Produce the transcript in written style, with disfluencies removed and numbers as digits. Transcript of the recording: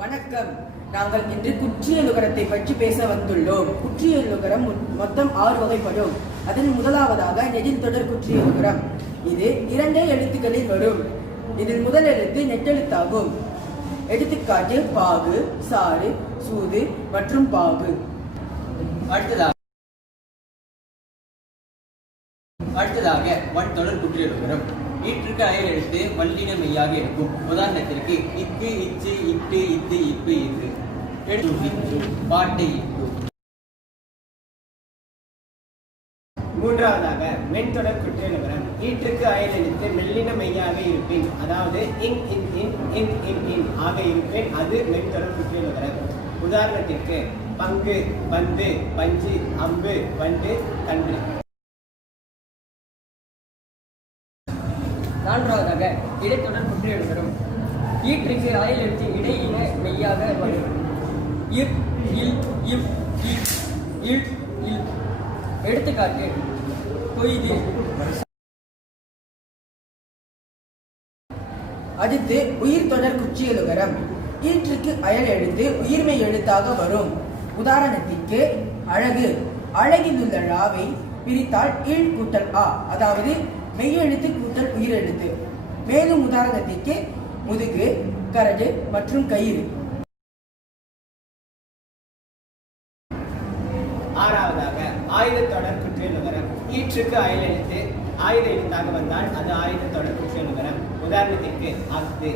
வணக்கம். நாங்கள் இன்று குற்றியலுகரத்தை பற்றி பேச வந்துள்ளோம். குற்றியலுகரம் மொத்தம் 6 வகைப்படும். அதன் முதலாவதாக நெடில் தொடர் குற்றியலுகரம். இது 2 எழுத்துக்களில் வரும். இதில் முதல் எழுத்து நெட்டெழுத்தாகும். எடுத்துக்காட்டு பாகு, சாறு, சூது மற்றும் பாகு. அடுத்ததாக வன்தொடர் குற்றியலுகரம். ஈற்றுக்கு அயல் எழுத்து வல்லின மெய்யாக இருக்கும். உதாரணத்திற்கு இக்கு, இச்சு, இட்டு, இத்து, இப்பு, இத்து. எடுத்து பாட்டை இட்டு. மூன்றாவதாக மென்தொடர் குற்றியலுகரம். ஈற்றுக்கு அயல் எழுத்து மெல்லின மெய்யாக இருப்பின், அதாவது இன் இன் இன் இன் இன் இன் ஆக இருப்பின் அது மென்தொடர் குற்றியலுகரம். உதாரணத்திற்கு பங்கு, பந்து, பஞ்சு, அம்பு, வண்டு, கன்று. நான்காவதாக இடைத்தொடர் குற்றியலுகரம். ஈற்றுக்கு அயல் எழுத்து இடையின மெய்யாக வரும். இப், இல், இப், இப், இல், இல். எடுத்துக்காட்டு கொய்து. அடுத்து உயிர் தொடர் குற்றியலுகரம். ஈற்றுக்கு அயல் எழுத்து உயிர்மெய் எழுத்தாக வரும். உதாரணத்திற்கு அழகு. அழகில் உள்ள ழாவை பிரித்தால் ஈழ் கூட்டல் ஆ, அதாவது மெய்யெழுத்து கூட்டல் உயிரெழுத்து. மேலும் உதாரணத்திற்கு முதுகு, கரடு மற்றும் கயிறு. ஆறாவதாக ஆயுத தொடர் குற்றியலுகரம். ஈற்றுக்கு அயல் எழுத்து ஆயுத எழுத்தாக வந்தால் அது ஆயுத தொடர் குற்றியலுகரம். உதாரணத்திற்கு அஃது,